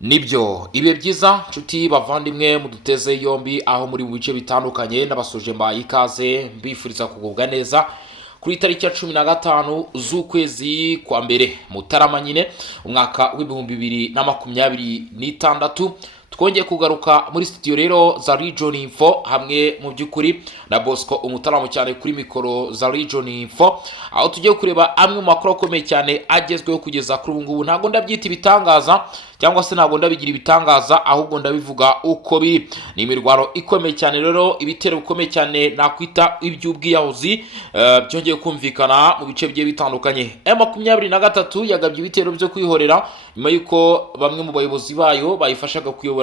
Nibyo ibihe byiza nshuti bavandimwe muduteze yombi aho muri mu bice bitandukanye n'abasoje mbaye ikaze mbifuriza kugubwa neza kuri tariki ya 15 z'ukwezi kwa mbere Mutarama nyine umwaka w'ibihumbi 2026 twongeye kugaruka muri studio rero za Region Info hamwe mu byukuri na Bosco umutaramo cyane kuri mikoro za Region Info aho tugiye kureba amwe mu makuru akomeye cyane agezweho kugeza kuri ubu ngubu. Ntago ndabyita ibitangaza cyangwa se ntago ndabigira ibitangaza ahubwo ndabivuga uko biri. Ni imirwaro ikomeye cyane rero, ibitero bikomeye cyane nakwita iby'ubwiyahuzi byongeye kumvikana mu bice bigiye bitandukanye. M23 yagabye ibitero byo kwihorera nyuma yuko bamwe mu bayobozi bayo bayifashaga kuyobora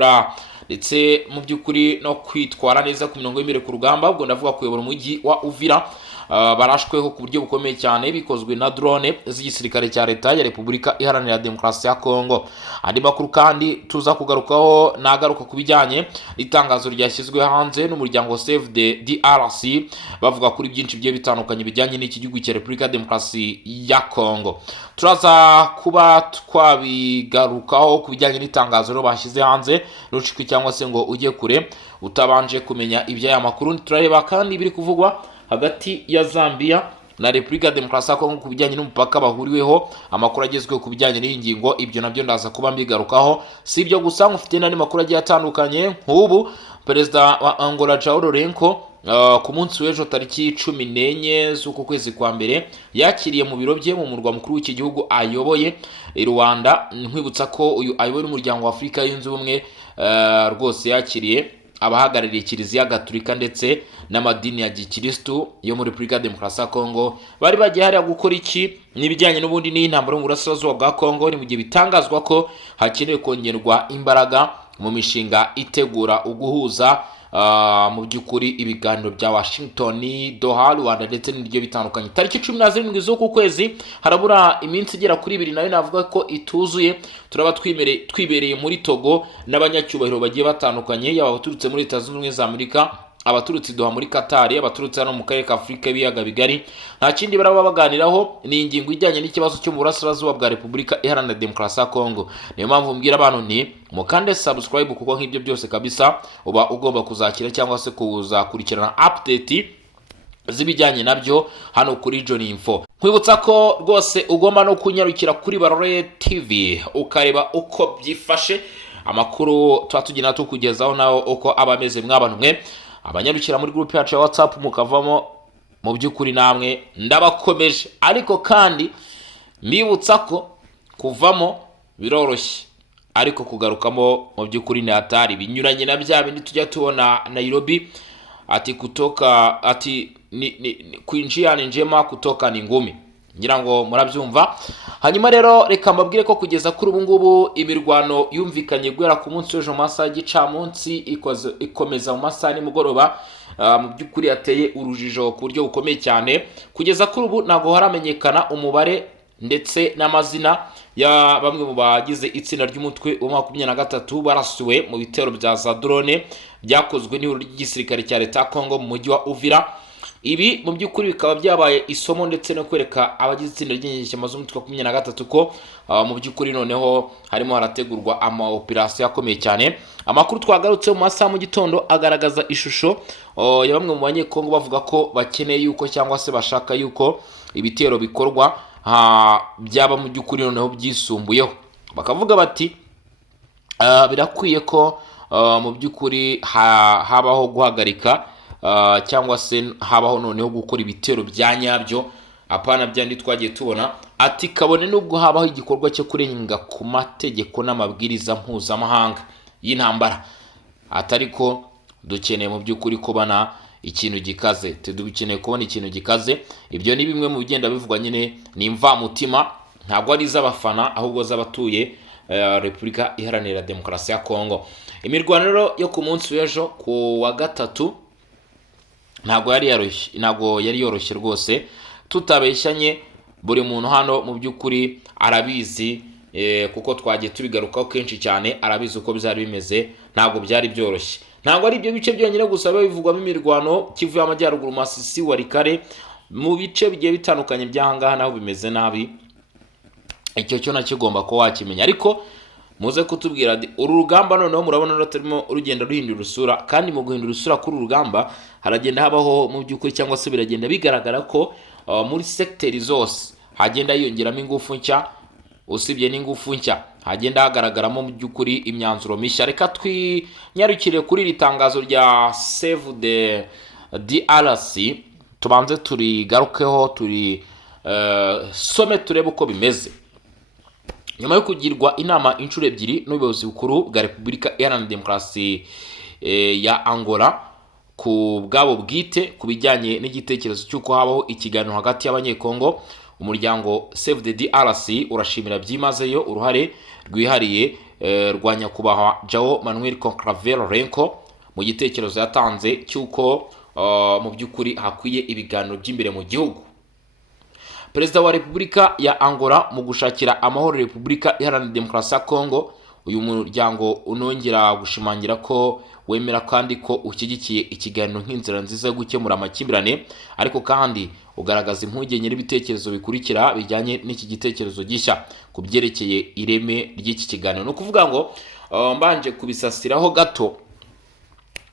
ndetse mu byukuri no kwitwara neza ku mirongo y'imbere ku rugamba, ubwo ndavuga kuyobora umujyi wa Uvira. Barashweho ku buryo bukomeye cyane bikozwe na drone z'igisirikare cya leta ya Repubulika Iharanira Demokarasi ya Kongo. Andi makuru kandi tuza kugarukaho nagaruka kubijyanye itangazo ryashyizwe hanze n'umuryango Save the DRC bavuga kuri byinshi bigiye bitandukanye bijyanye n'iki gihugu cya Repubulika ya Demokarasi ya Kongo. Turaza kuba twabigarukaho kubijyanye n'itangazo rero bashyize hanze rucikwi cyangwa se ngo ujye kure utabanje kumenya iby'aya makuru. Turareba kandi biri kuvugwa hagati ya Zambia na Repubulika ya Demokarasi ya Kongo kubijyanye n'umupaka bahuriweho, amakuru agezweho kubijyanye n'iyi ngingo, ibyo nabyo ndaza kuba mbigarukaho. Si ibyo gusa mufite n'andi makuru agiye atandukanye nk'ubu perezida wa Angola Joao Lourenço ku munsi w'ejo tariki 14 z'uku kwezi kwa mbere yakiriye mu biro bye mu murwa mukuru w'iki gihugu ayoboye i Rwanda. Nkwibutsa ko uyu ayoboye n'umuryango wa Afurika yunze ubumwe rwose yakiriye abahagarariye Kiliziya Gatolika ndetse n'amadini ya Gikristo yo muri Repubulika ya Demokarasi ya Kongo. Bari bagiye hariya gukora iki n'ibijyanye n'ubundi n'intambara mu burasirazuba bwa Kongo. Ni mu gihe bitangazwa ko hakenewe kongerwa imbaraga mu mishinga itegura uguhuza mu byukuri ibiganiro bya Washington, Doha, Rwanda ndetse n'ibyo bitandukanye. Tariki 17 z'uku kwezi harabura iminsi igera kuri 2 nayo navuga ko ituzuye. Turaba twibereye muri Togo n'abanyacyubahiro bagiye batandukanye, yaba abaturutse muri Leta Zunze Ubumwe za Amerika, abaturutse Doha muri Qatar, abaturutse hano mu karere ka Afurika biyaga bigari. Nta kindi baraba baganiraho ni ingingo ijyanye n'ikibazo cyo mu burasirazuba bwa Repubulika Iharanira Demokarasi ya Kongo. Niyo mpamvu mbwira abantu ni mukande subscribe kuko nk'ibyo byose kabisa uba ugomba kuzakira cyangwa se kuzakurikirana update zibijyanye nabyo hano kuri Region Info. Nkwibutsa ko rwose ugomba no kunyarukira kuri Barore TV ukareba uko byifashe, amakuru twatugina tukugezaho naho uko abameze mw'abantu mwe abanyarukira muri group yacu ya WhatsApp mukavamo mu byukuri namwe ndabakomeje. Ariko kandi mbibutsa ko kuvamo biroroshye ariko kugarukamo mu byukuri ni hatari. Binyuranye na bya bindi tujya tubona Nairobi ati kutoka ati kuinjia ni njema kutoka ni ngumi, ngira ngo murabyumva. Hanyuma rero reka mbabwire ko kugeza kuri ubu ngubu imirwano yumvikanye guhera ku munsi w'ejo masaha y'igicamunsi ikomeza mu masaha nimugoroba. Mu byukuri yateye urujijo ku buryo bukomeye cyane. Kugeza kuri ubu ntago haramenyekana umubare ndetse n'amazina ya bamwe mu bagize itsinda ry'umutwe wa 23 barasuwe mu bitero bya za drone byakozwe n'ihuriro ry'igisirikare cya leta ya Kongo mu mujyi wa Uvira. Ibi mu byukuri bikaba byabaye isomo ndetse no kwereka abagize itsinda ry'inyeshyamba z'umutwe wa 23 ko mu byukuri noneho harimo harategurwa ama operation akomeye cyane. Amakuru twagarutse mu masaha mu gitondo agaragaza ishusho ya bamwe mu banyekongo bavuga ko bakeneye yuko cyangwa se bashaka yuko ibitero bikorwa byaba mu byukuri noneho byisumbuyeho. Bakavuga bati birakwiye ko mu byukuri habaho guhagarika cyangwa se habaho noneho gukora ibitero bya nyabyo, apana byandi twagiye tubona ati kabone nubwo habaho igikorwa cyo kurenga ku mategeko n'amabwiriza mpuzamahanga y'intambara, atariko dukeneye mu byukuri kubana ikintu gikaze. Dukeneye kubona ikintu gikaze. Ibyo ni bimwe mu bigenda bivugwa nyine ni imvamutima, ntabwo ari iz'abafana ahubwo z'abatuye Repubulika Iharanira Demokarasi ya Kongo. Imirwaniro yo ku munsi w'ejo ku wa gatatu ntago yari yoroshye rwose, tutabeshyanye buri muntu hano mu byukuri arabizi kuko twagiye tubigarukaho kenshi cyane, arabizi uko byari bimeze. Ntago byari byoroshye, ntago ari ibyo bice byonyine gusa bivugwamo imirwano. Kivu y'Amajyaruguru, Masisi, Warikare, mu bice bigiye bitandukanye by'ahangaha naho bimeze nabi. Icyo cyo nakigomba ko wakimenya. Ariko muze kutubwira uru rugamba noneho murabona rutarimo urugenda ruhindura usura, kandi mu guhindura usura kuri uru rugamba haragenda habaho mu by'ukuri cyangwa se biragenda bigaragara ko muri sekiteri zose hagenda yiyongeramo ingufu nshya. Usibye n'ingufu nshya hagenda hagaragaramo mu by'ukuri imyanzuro mishya. Reka twinyarukire kuri iri tangazo rya Save the DRC, tubanze turigarukeho, turi some turebe uko bimeze. Nyuma yo kugirwa inama inshuro ebyiri n'ubuyobozi bukuru bwa Repubulika Iharanira Demokarasi ya Angola ku bwabo bwite ku bijyanye n'igitekerezo cy'uko habaho ikiganiro hagati y'abanyekongo, umuryango Save the DRC urashimira byimazeyo uruhare rwihariye rwa nyakubahwa João Manuel Conclavel Lourenço mu gitekerezo yatanze cy'uko mu by'ukuri hakwiye ibiganiro by'imbere mu gihugu. Perezida wa Repubulika ya Angola mu gushakira amahoro Repubulika Iharanira Demokarasi ya Kongo, uyu muryango unongera gushimangira ko wemera kandi ko ushyigikiye ikiganiro nk'inzira nziza yo gukemura amakimbirane, ariko kandi ugaragaza impungenge n'ibitekerezo bikurikira bijyanye n'iki gitekerezo gishya ku byerekeye ireme ry'iki kiganiro. No kuvuga ngo mbanje kubisasiraho gato,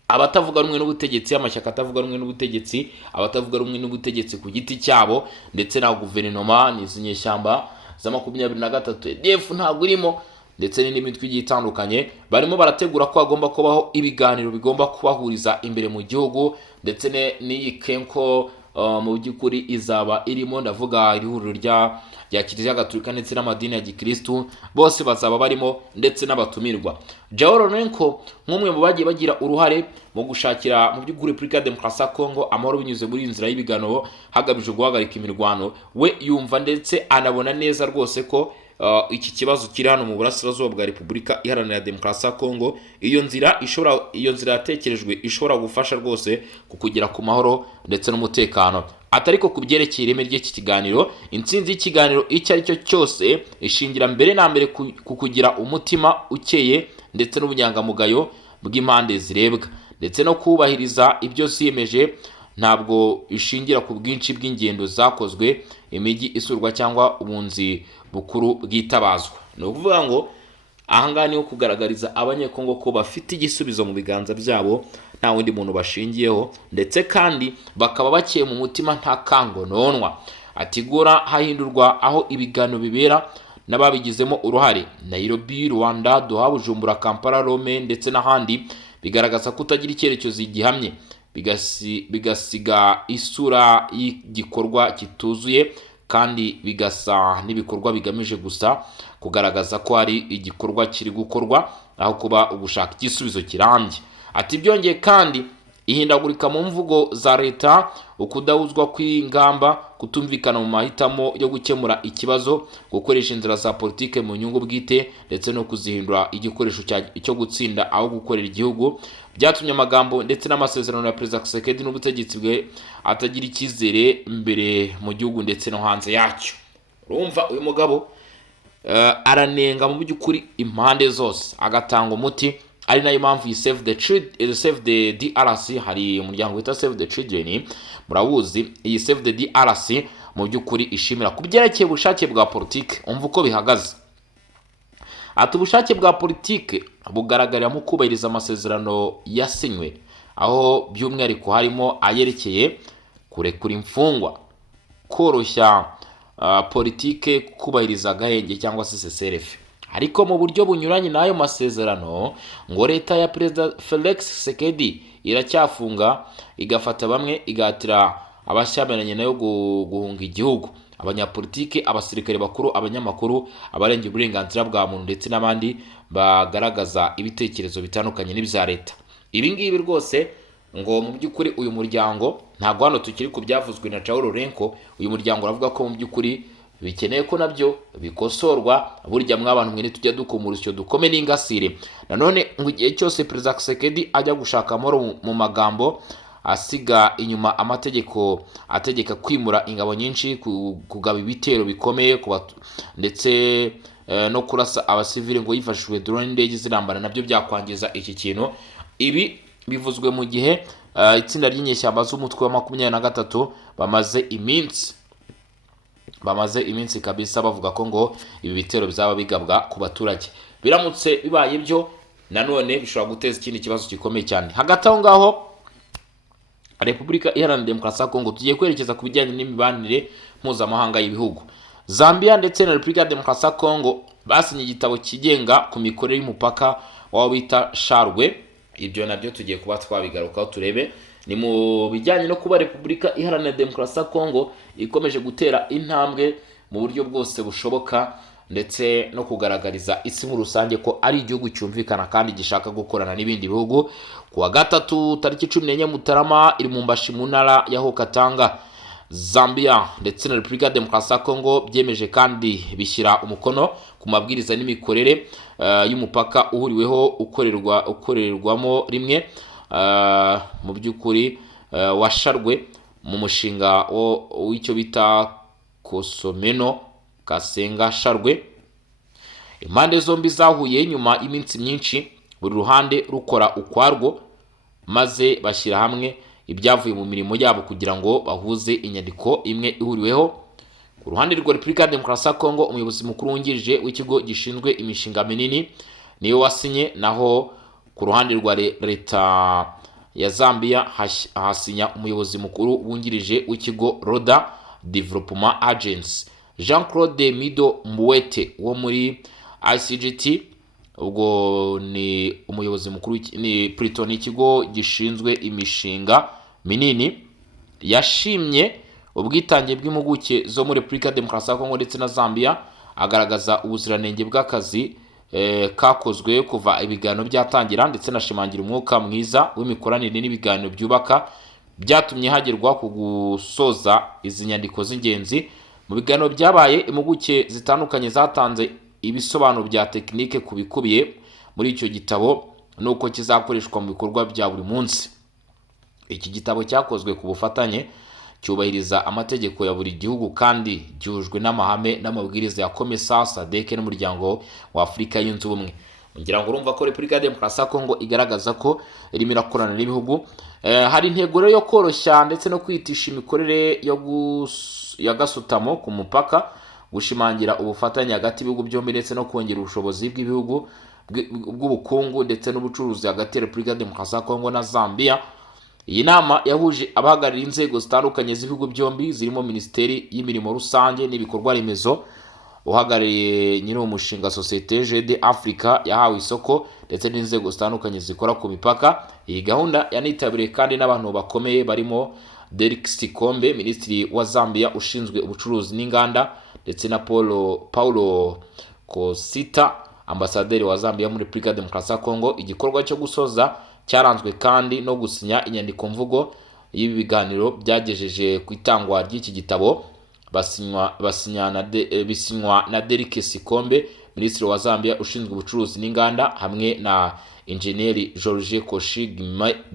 abatavuga rumwe n'ubutegetsi, amashyaka atavuga rumwe n'ubutegetsi, abatavuga rumwe n'ubutegetsi ku giti cyabo, ndetse na guverinoma n'izinyeshyamba za 23 EDF ntabwo irimo, ndetse n'indi mitwe igiye itandukanye, barimo barategura ko hagomba kubaho ibiganiro bigomba kubahuriza imbere mu gihugu, ndetse n'iyi kenko mu by'ukuri izaba irimo, ndavuga ihuriro rya Kiliziya Gatolika ndetse n'amadini ya Gikristu, bose bazaba barimo ndetse n'abatumirwa. João Lourenço nk'umwe mu bagiye bagira uruhare mu gushakira mu by'ukuri Repubulika ya Demokarasi ya Kongo amahoro binyuze muri inzira y'ibiganiro hagamijwe guhagarika imirwano, we yumva ndetse anabona neza rwose ko iki kibazo kiri hano mu burasirazuba bwa Repubulika Iharanira Demokarasi ya Kongo, iyo nzira yatekerejwe ishobora gufasha rwose kukugera ku mahoro ndetse n'umutekano. Atariko ku byerekeye ireme ry'iki kiganiro, intsinzi y'ikiganiro icyo ari cyo cyose ishingira mbere na mbere ku kugira umutima ukeye ndetse n'ubunyangamugayo bw'impande zirebwa, ndetse no kubahiriza ibyo ziyemeje. Ntabwo ishingira ku bwinshi bw'ingendo zakozwe, imijyi isurwa cyangwa ubunzi bukuru bwitabazwa. No kuvuga ngo ahangaha niho kugaragariza abanyekongo ko bafite igisubizo mu biganza byabo, nta wundi muntu bashingiyeho, ndetse kandi bakaba bakeye mu mutima nta kangononwa. Atigura hahindurwa aho ibiganiro bibera n'ababigizemo uruhare, Nairobi, Rwanda, Doha, Bujumbura, Kampala, Rome ndetse n'ahandi, bigaragaza kutagira icyerekezo gihamye, bigasiga isura y'igikorwa kituzuye, kandi bigasa n'ibikorwa bigamije gusa kugaragaza ko hari igikorwa kiri gukorwa aho kuba ugushaka igisubizo kirambye. Ati byongeye kandi ihindagurika mu mvugo za leta, ukudahuzwa kw'ingamba, kutumvikana mu mahitamo yo gukemura ikibazo, gukoresha inzira za politike mu nyungu bwite, ndetse no kuzihindura igikoresho cyo gutsinda aho gukorera igihugu, byatumye amagambo ndetse n'amasezerano ya Perezida Tshisekedi n'ubutegetsi bwe atagira icyizere mbere mu gihugu ndetse no hanze yacyo. Urumva uyu mugabo aranenga mu by'ukuri impande zose, agatanga umuti. Ari nayo mpamvu iyi Save the DRC, hari umuryango wita Save the Children, murawuzi. Iyi Save the DRC mu by'ukuri ishimira ku byerekeye ubushake bwa politike. Umva uko bihagaze. Ati ubushake bwa politike bugaragarira mu kubahiriza amasezerano yasinywe, aho by'umwihariko harimo ayerekeye kurekura imfungwa, koroshya politike, kubahiriza agahenge cyangwa se CCRF. Ariko mu buryo bunyuranye n'ayo masezerano, ngo leta ya Perezida Felix Tshisekedi iracyafunga, igafata bamwe, igatira abashyamiranye nayo guhunga igihugu, abanyapolitike, abasirikare bakuru, abanyamakuru, abarengera uburenganzira bwa muntu ndetse n'abandi bagaragaza ibitekerezo bitandukanye n'ibya leta. Ibi ngibi rwose ngo mu by'ukuri uyu muryango, ntabwo hano tukiri ku byavuzwe na João Lourenço, uyu muryango uravuga ko mu by'ukuri bikeneye ko nabyo bikosorwa. Burya mw'abantu mwe tujya dukumura icyo dukome n'ingasire. Nanone ngo igihe cyose Perezida Tshisekedi ajya gushaka amahoro mu magambo, asiga inyuma amategeko ategeka kwimura ingabo nyinshi, kugaba ibitero bikomeye ndetse no kurasa abasivile ngo yifashishwe drone n'indege zirambana, nabyo byakwangiza iki kintu. Ibi bivuzwe mu gihe itsinda ry'inyeshyamba z'umutwe wa 23 bamaze iminsi kabisa bavuga ko ngo ibi bitero bizaba bigabwa ku baturage. biramutse bibaye byo nanone bishobora guteza ikindi kibazo gikomeye cyane. Hagati aho ngaho Repubulika Iharanira Demokarasi ya Kongo, tugiye kwerekeza ku bijyanye n'imibanire mpuzamahanga y'ibihugu. Zambia ndetse na Repubulika ya Demokarasi ya Kongo basinye igitabo kigenga ku mikorere y'umupaka w'aho bita Sharwe. Ibyo nabyo tugiye kuba twabigarukaho turebe. Ni mu bijyanye no kuba Repubulika Iharanira Demokarasi ya Kongo ikomeje gutera intambwe mu buryo bwose bushoboka, ndetse no kugaragariza isi muri rusange ko ari igihugu cyumvikana kandi gishaka gukorana n'ibindi bihugu. Kuwa gatatu tariki 14 Mutarama iri mu Mbashi mu ntara ya Haut-Katanga, Zambia ndetse na Repubulika ya Demokarasi ya Kongo byemeje kandi bishyira umukono ku mabwiriza n'imikorere y'umupaka uhuriweho ukorerwamo rimwe mu by'ukuri washarwe mu mushinga w'icyo bita Kosomeno Kasenga Sharwe. Impande zombi zahuye nyuma y'iminsi myinshi, buri ruhande rukora ukwarwo, maze bashyira hamwe ibyavuye mu mirimo yabo kugira ngo bahuze inyandiko imwe ihuriweho. Ku ruhande rwa Repubulika ya Demokarasi ya Kongo, umuyobozi mukuru wungirije w'ikigo gishinzwe imishinga minini niyo wasinye, naho ku ruhande rwa leta ya Zambia hasinya umuyobozi mukuru wungirije w'ikigo Roda Development Agency Jean-Claude Mido Mbuwete wo muri ICGT. Ubwo ni umuyobozi mukuru ni Priton, ikigo gishinzwe imishinga minini. Yashimye ubwitange bw'impuguke zo muri Repubulika ya Demokarasi ya Kongo ndetse na Zambia, agaragaza ubuziranenge bw'akazi kakozwe kuva ibiganiro byatangira, ndetse nashimangira umwuka mwiza w'imikoranire n'ibiganiro byubaka byatumye hagerwa ku gusoza izi nyandiko z'ingenzi. Mu biganiro byabaye, impuguke zitandukanye zatanze ibisobanuro bya tekinike ku bikubiye muri icyo gitabo nuko kizakoreshwa mu bikorwa bya buri munsi. Iki gitabo cyakozwe ku bufatanye, cyubahiriza amategeko ya buri gihugu kandi gihujwe n'amahame n'amabwiriza ya COMESA, SADC n'umuryango wa Afurika yunze ubumwe. Ngira ngo urumva ko Repubulika ya Demokarasi ya Kongo igaragaza ko irimo irakorana n'ibihugu. Hari intego rero yo koroshya ndetse no kwitisha imikorere ya gasutamo ku mupaka, gushimangira ubufatanye hagati y'ibihugu byombi ndetse no kongera ubushobozi bw'ibihugu bw'ubukungu ndetse n'ubucuruzi hagati ya Repubulika ya Demokarasi ya Kongo na Zambia. Iyi nama yahuje abahagarariye inzego zitandukanye z'ibihugu byombi, zirimo Minisiteri y'Imirimo Rusange n'Ibikorwa Remezo, uhagarariye nyiri umushinga Societe GD Africa yahawe isoko, ndetse n'inzego zitandukanye zikora ku mipaka. Iyi gahunda yanitabiriye kandi n'abantu bakomeye barimo Derek Sikombe, Minisitiri wa Zambia ushinzwe ubucuruzi n'inganda, ndetse na Paulo Kosita, Ambasaderi wa Zambia muri Repubulika ya Demokarasi ya Kongo. Igikorwa cyo gusoza cyaranzwe kandi no gusinya inyandiko mvugo y'ibi biganiro byagejeje ku itangwa ry'iki gitabo. Bisinywa na Derek Sikombe, Minisitiri wa Zambia ushinzwe ubucuruzi n'inganda, hamwe na Engineer George Koshi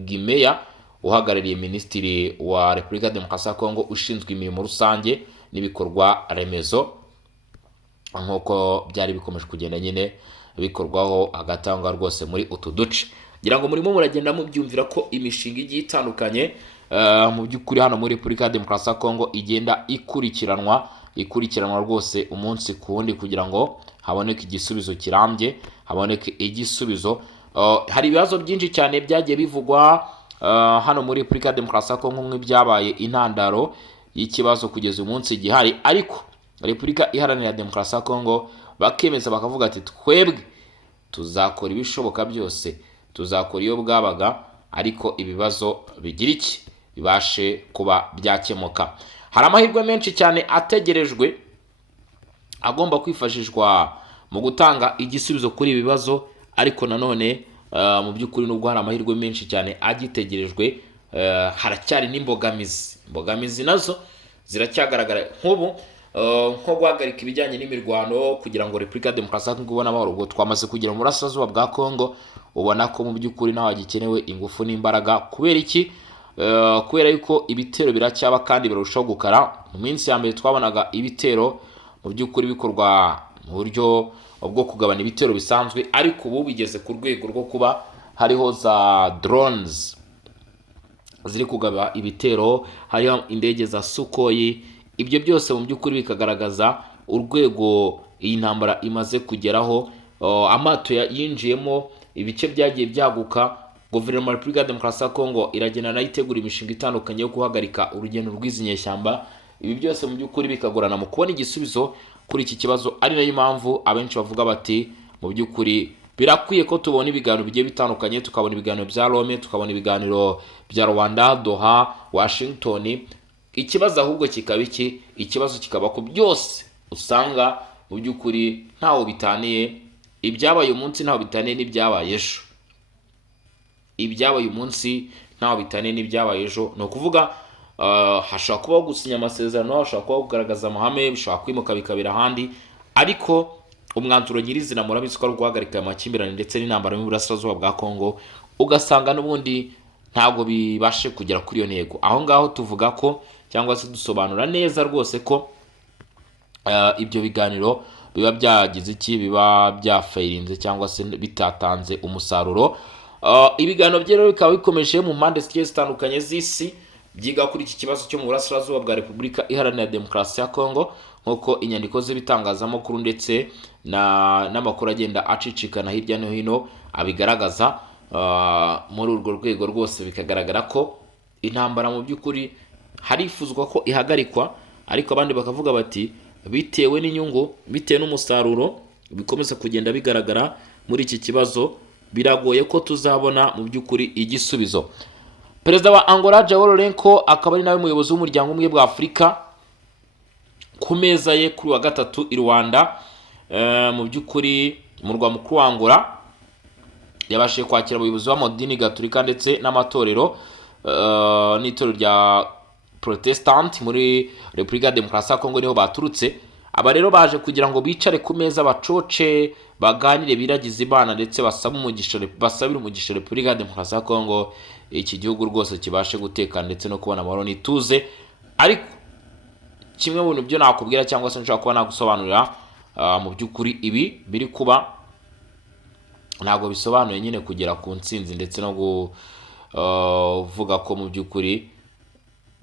Gimeya, uhagarariye Minisitiri wa Repubulika ya Demokarasi ya Kongo ushinzwe imirimo rusange n'ibikorwa remezo, nk'uko byari bikomeje kugenda nyine bikorwaho agatanga rwose muri utu duce. Ngira ngo murimo muragenda mubyumvira ko imishinga igiye itandukanye mu by'ukuri hano muri Repubulika ya Demokarasi ya Kongo igenda ikurikiranwa rwose umunsi ku wundi, kugira ngo haboneke igisubizo kirambye, haboneke igisubizo. Hari ibibazo byinshi cyane byagiye bivugwa hano muri Repubulika ya Demokarasi ya Kongo, nk'ibyabaye intandaro y'ikibazo kugeza umunsi gihari, ariko Repubulika Iharanira Demokarasi ya Kongo bakemeza bakavuga ati twebwe tuzakora ibishoboka byose, tuzakora iyo bwabaga, ariko ibibazo bigira iki bibashe kuba byakemuka. Hari amahirwe menshi cyane ategerejwe agomba kwifashishwa mu gutanga igisubizo kuri ibi bibazo, ariko nanone mu by'ukuri nubwo hari amahirwe menshi cyane agitegerejwe, haracyari n'imbogamizi nazo ziracyagaragara, nk'ubu nko guhagarika ibijyanye n'imirwano kugira ngo Repubulika ya Demokarasi ya Kongo ibone amahoro. Ubwo twamaze kugira mu burasirazuba bwa Kongo, ubona ko mu by'ukuri naho hagikenewe ingufu n'imbaraga. Kubera iki? Kubera yuko ibitero biracyaba kandi birarushaho gukara. Mu minsi ya mbere twabonaga ibitero mu by'ukuri bikorwa mu buryo bwo kugabana ibitero bisanzwe, ariko ubu bigeze ku rwego rwo kuba hariho za drones ziri kugaba ibitero, hariho indege za Sukhoi. Ibyo byose mu by'ukuri bikagaragaza urwego iyi ntambara imaze kugeraho amato yinjiyemo, ibice byagiye byaguka. Guverinoma ya Repubulika ya Demokarasi ya Kongo iragenda nayo itegura imishinga itandukanye yo guhagarika urugendo rw'izi nyeshyamba. Ibi byose mu by'ukuri bikagorana mu kubona igisubizo kuri iki kibazo, ari nayo mpamvu abenshi bavuga bati mu by'ukuri birakwiye ko tubona ibiganiro bigiye bitandukanye, tukabona ibiganiro bya Rome, tukabona ibiganiro bya Rwanda, Doha, Washington. Ikibazo ahubwo kikaba iki? Ikibazo kikaba ko byose usanga mu by'ukuri ntaho bitaniye. Ibyabaye umunsi ntaho bitaniye n'ibyabaye ejo. Ibyabaye umunsi ntaho bitaniye n'ibyabaye ejo. Ni ukuvuga hashobora kubaho gusinya amasezerano, hashobora kubaho kugaragaza amahame, bishobora kwimuka bikabera ahandi, ariko umwanzuro nyirizina murabizi ko ari guhagarika amakimbirane ndetse n'intambara mu burasirazuba bwa Kongo, ugasanga n'ubundi ntabwo bibashe kugera kuri iyo ntego. Aho ngaho tuvuga ko cyangwa se dusobanura neza rwose ko ibyo biganiro biba byagize iki, biba byafairinze cyangwa se bitatanze umusaruro. Ibiganiro bye rero bikaba bikomeje mu mpande zigiye zitandukanye z'isi, byiga kuri iki kibazo cyo mu burasirazuba bwa Repubulika Iharanira Demokarasi ya Kongo, nk'uko inyandiko z'ibitangazamakuru ndetse n'amakuru agenda acicikana hirya no hino abigaragaza. Muri urwo rwego rwose bikagaragara ko intambara mu by'ukuri harifuzwa ko ihagarikwa, ariko abandi bakavuga bati bitewe n'inyungu, bitewe n'umusaruro bikomeza kugenda bigaragara muri iki kibazo, biragoye ko tuzabona mu by'ukuri igisubizo. Perezida wa Angola João Lourenço akaba ari nawe muyobozi w'umuryango umwe bwa Afurika, ku meza ye kuri wa gatatu i Rwanda, mu by'ukuri murwa mukuru wa Angola, yabashije kwakira abayobozi b'amadini Gatolika ndetse n'amatorero n'itorero rya Protestant muri Repubulika ya Demokarasi ya Kongo niho baturutse. Aba rero baje kugira ngo bicare ku meza bacoce, baganire, biragize Imana ndetse basabira umugisha Repubulika ya Demokarasi ya Kongo, iki gihugu rwose kibashe gutekana ndetse no kubona amahoro n'ituze. Ariko kimwe mu bintu byo nakubwira cyangwa se nshaka kuba nagusobanurira, mu by'ukuri ibi biri kuba ntabwo bisobanuye nyine kugera ku ntsinzi ndetse no kuvuga ko mu by'ukuri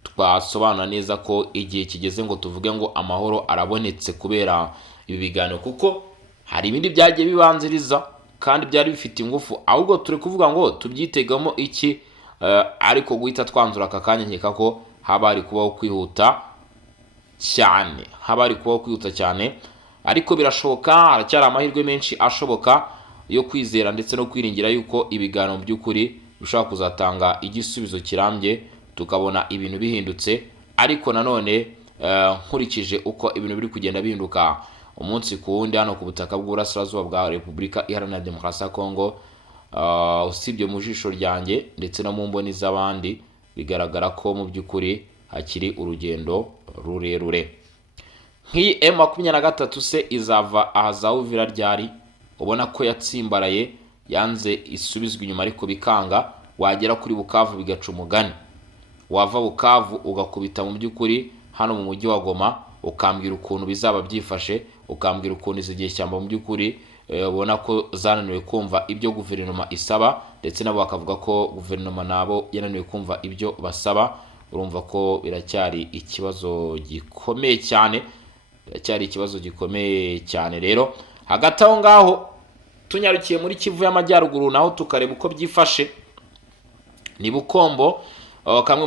twasobanura neza ko igihe kigeze ngo tuvuge ngo amahoro arabonetse kubera ibi biganiro, kuko hari ibindi byagiye bibanziriza kandi byari bifite ingufu. Ahubwo turi kuvuga ngo tubyitegamo iki, ariko guhita twanzura aka kanya nkeka ko haba hari kubaho kwihuta cyane, ariko birashoboka, haracyari amahirwe menshi ashoboka yo kwizera ndetse no kwiringira yuko ibiganiro mu by'ukuri bishobora kuzatanga igisubizo kirambye, tukabona ibintu bihindutse. Ariko nanone nkurikije uko ibintu biri kugenda bihinduka umunsi ku wundi hano ku butaka bw'uburasirazuba bwa Repubulika Iharanira Demokarasi ya Kongo, usibye mu jisho ryanjye ndetse no mu mboni z'abandi, bigaragara ko mu by'ukuri hakiri urugendo rurerure. Nk'iyi M23 se izava ahazawuvira ryari? Ubona ko yatsimbaraye, yanze isubizwa inyuma ariko bikanga, wagera kuri Bukavu bigaca umugani, wava Bukavu ugakubita mu by'ukuri hano mu mujyi wa Goma, ukambwira ukuntu bizaba byifashe, ukambwira ukuntu izi nyeshyamba mu by'ukuri ubona ko zananiwe kumva ibyo guverinoma isaba, ndetse nabo bakavuga ko guverinoma nabo yananiwe kumva ibyo basaba. Urumva ko biracyari ikibazo gikomeye cyane, rero hagati aho ngaho tunyarukiye muri Kivu y'Amajyaruguru naho tukareba uko byifashe. Ni Bukombo, kamwe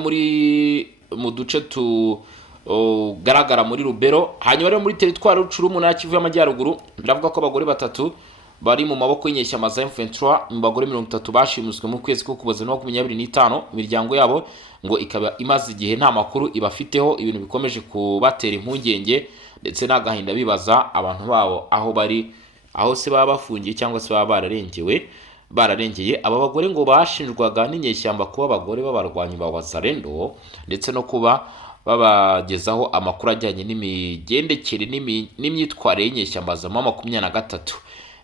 mu duce tugaragara muri Rubero. Hanyuma rero muri teritwari Rucuru mu ntara Kivu y'Amajyaruguru, biravuga ko abagore 3 bari mu maboko y'inyeshyamba za M23, mu bagore 30 bashimuswe mu kwezi ko kuboza no 2025. Imiryango yabo ngo ikaba imaze igihe nta makuru ibafiteho, ibintu bikomeje kubatera impungenge ndetse n'agahinda, bibaza abantu babo aho bari, aho se baba bafungiye cyangwa se baba bararengeye. Aba bagore ngo bashinjwaga n'inyeshyamba kuba abagore b'abarwanyi ba Wazalendo ndetse no kuba babagezaho amakuru ajyanye n'imigendekere n'imyitwarire y'inyeshyamba za M23.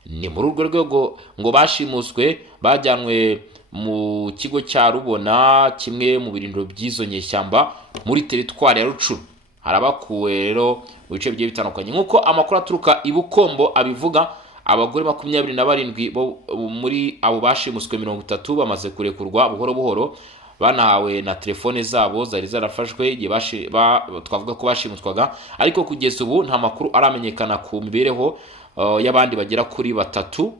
Ni muri urwo rwego ngo bashimuswe, bajyanwe mu kigo cya Rubona, kimwe mu birindiro by'izo nyeshyamba muri teritwari ya Rucuru. Harabakuwe rero mu bice bigiye bitandukanye, nk'uko amakuru aturuka i Bukombo abivuga. Abagore 27 bo muri abo bashimuswe 30 bamaze kurekurwa buhoro buhoro, banahawe na telefone zabo zari zarafashwe igihe twavuga ko bashimuswaga. Ariko kugeza ubu nta makuru aramenyekana ku mibereho y'abandi bagera kuri batatu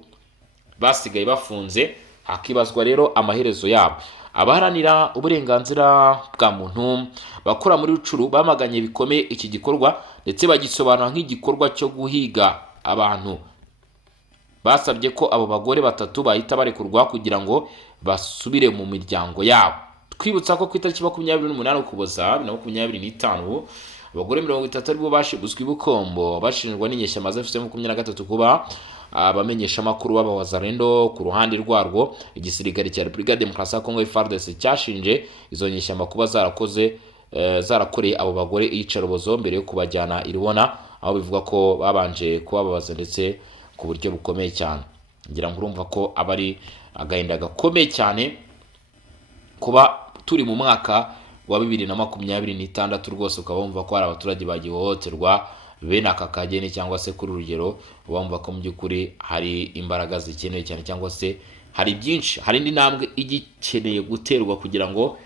basigaye bafunze, hakibazwa rero amaherezo yabo. Abaharanira uburenganzira bwa muntu bakora muri Rucuru bamaganye bikomeye iki gikorwa ndetse bagisobanura nk'igikorwa cyo guhiga abantu. Basabye ko abo bagore batatu bahita barekurwa kugira ngo basubire mu miryango yabo. Twibutsa ko ku itariki 28 Ukuboza 2025 abagore 30 aribo bashibuzwe i Bukombo bashinjwa n'inyeshyamba zafite 23 kuba abamenyesha makuru b'Abawazalendo. Ku ruhande rwarwo igisirikare cya Repubulika Demokarasi ya Kongo FARDC cyashinje izo nyeshyamba kuba zarakoreye abo bagore iyicarubozo mbere yo kubajyana i Rubona, aho bivuga ko babanje kubabaza ndetse ku buryo bukomeye cyane. Ngira ngo urumva ko abari agahinda gakomeye cyane kuba turi mu mwaka wa 2026 rwose ukaba wumva ko hari abaturage bagihohoterwa bene aka kageni, cyangwa se kuri urugero bumva ko mu by'ukuri hari imbaraga zikenewe cyane, cyangwa se hari byinshi, hari indi ntambwe igikeneye guterwa kugira ngo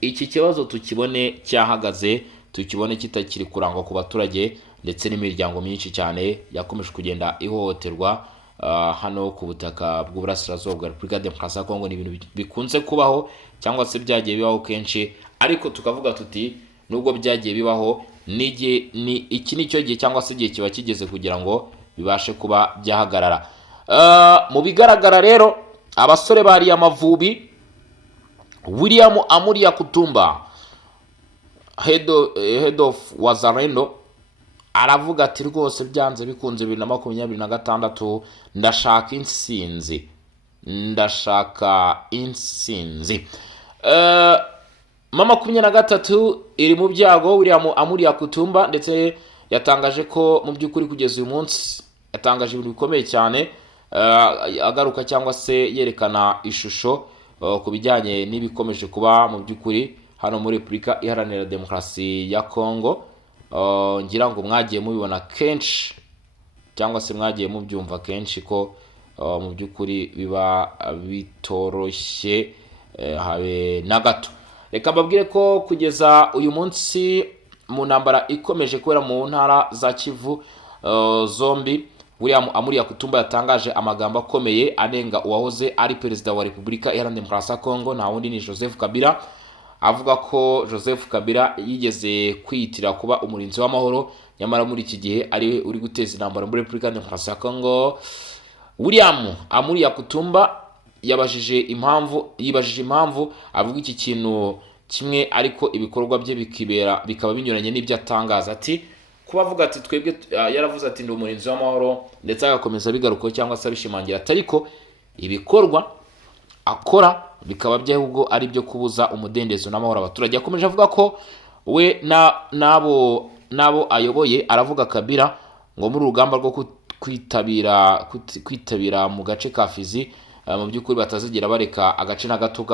iki kibazo tukibone cyahagaze, tukibone kitakiri kurangwa ku baturage ndetse n'imiryango myinshi cyane yakomeje kugenda ihohoterwa hano ku butaka bw'uburasirazuba bwa Repubulika Demokarasi ya Kongo. Ni ibintu bikunze kubaho cyangwa se byagiye bibaho kenshi, ariko tukavuga tuti nubwo byagiye bibaho iki nicyo gihe cyangwa se igihe kiba kigeze kugira ngo bibashe kuba byahagarara. Mu bigaragara rero abasore bari Amavubi, William Amuri Yakutumba head of Wazalendo aravuga ati rwose byanze bikunze 2026 ndashaka insinzi. Mama 23 iri mu byago. William Amuri Yakutumba ndetse yatangaje ko mu by'ukuri kugeza uyu munsi yatangaje ibintu bikomeye cyane, agaruka cyangwa se yerekana ishusho ku bijyanye n'ibikomeje kuba mu by'ukuri hano muri Repubulika Iharanira Demokarasi ya Kongo. Ngira ngo mwagiye mubibona kenshi cyangwa se mwagiye mubyumva kenshi ko mu by'ukuri biba bitoroshye habe na gato. Reka mbabwire ko kugeza uyu munsi mu ntambara ikomeje kubera mu ntara za Kivu zombi, William Amuri Yakutumba yatangaje amagambo akomeye anenga uwahoze ari perezida wa Repubulika Iharanira Demokarasi ya Kongo, nta wundi ni Joseph Kabila. Avuga ko Joseph Kabila yigeze kwitira kuba umurinzi w'amahoro, nyamara muri iki gihe ari uri guteza intambara muri Repubulika Demokarasi ya Kongo. William Amuri Yakutumba yibajije impamvu avuga iki kintu kimwe ariko ibikorwa bye bikaba binyuranye n'ibyo atangaza. Ati kuba avuga ati twebwe, yaravuze ati ndi umurinzi w'amahoro ndetse agakomeza bigaruko cyangwa se abishimangira, ariko ibikorwa akora bikaba byahubwo ari byo kubuza umudendezo n'amahoro abaturage. Yakomeje avuga ko we nabo ayoboye, aravuga Kabila ngo muri urugamba rwo kwitabira mu gace ka Fizi mu by'ukuri batazigera bareka agace na gato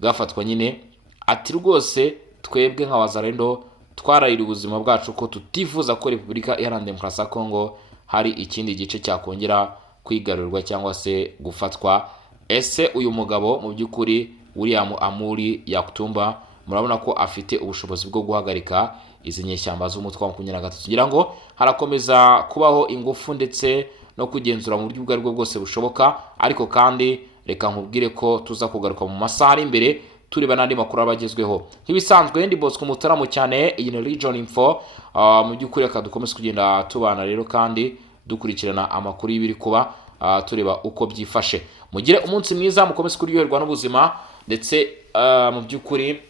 gafatwa nyine. Ati rwose twebwe nka Wazalendo twarayira ubuzima bwacu ko tutifuza ko Repubulika Iharanira Demokarasi ya Kongo hari ikindi gice cyakongera kwigarurirwa cyangwa se gufatwa. Ese uyu mugabo mu by'ukuri William Amuri Yakutumba murabona ko afite ubushobozi bwo guhagarika izi nyeshyamba z'umutwe wa 23? Kugira ngo harakomeza kubaho ingufu ndetse no kugenzura mu buryo bwo bwose bushoboka, ariko kandi reka nkubwire ko tuza kugaruka mu masaha ari imbere tureba n'andi makuru abagezweho. Nk'ibisanzwe ndi Bosco Mutaramo cyane, iyi ni Region Info. Mu by'ukuri reka dukomeze kugenda tubana rero kandi dukurikirana amakuru y'ibiri kuba tureba uko byifashe. Mugire umunsi mwiza, mukomeze kuryoherwa n'ubuzima ndetse mu by'ukuri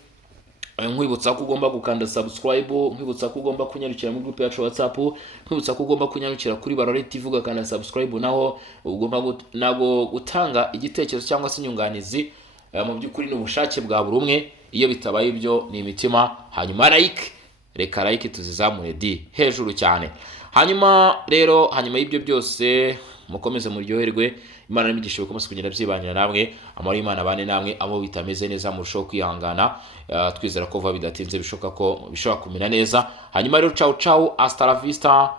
nkwibutsa ko ugomba gukanda subscribe, nkwibutsa ko ugomba kunyarukira mu group yacu WhatsApp, nkwibutsa ko ugomba kunyarukira kuri Barore TV ugakanda subscribe, naho ugomba gutanga igitekerezo cyangwa se inyunganizi. Mu by'ukuri n'ubushake bwa buri umwe, iyo bitabaye ibyo ni imitima. Hanyuma reka like tuzizamure hejuru cyane. Hanyuma y'ibyo byose mukomeze muryoherwe, Imana n'imigisha bikomeze kugenda byibanira namwe, amahoro y'Imana bane namwe, abo bitameze neza murushaho kwihangana, twizera ko vuba bidatinze bishobora kumera neza. Hanyuma rero ciao hasta la vista.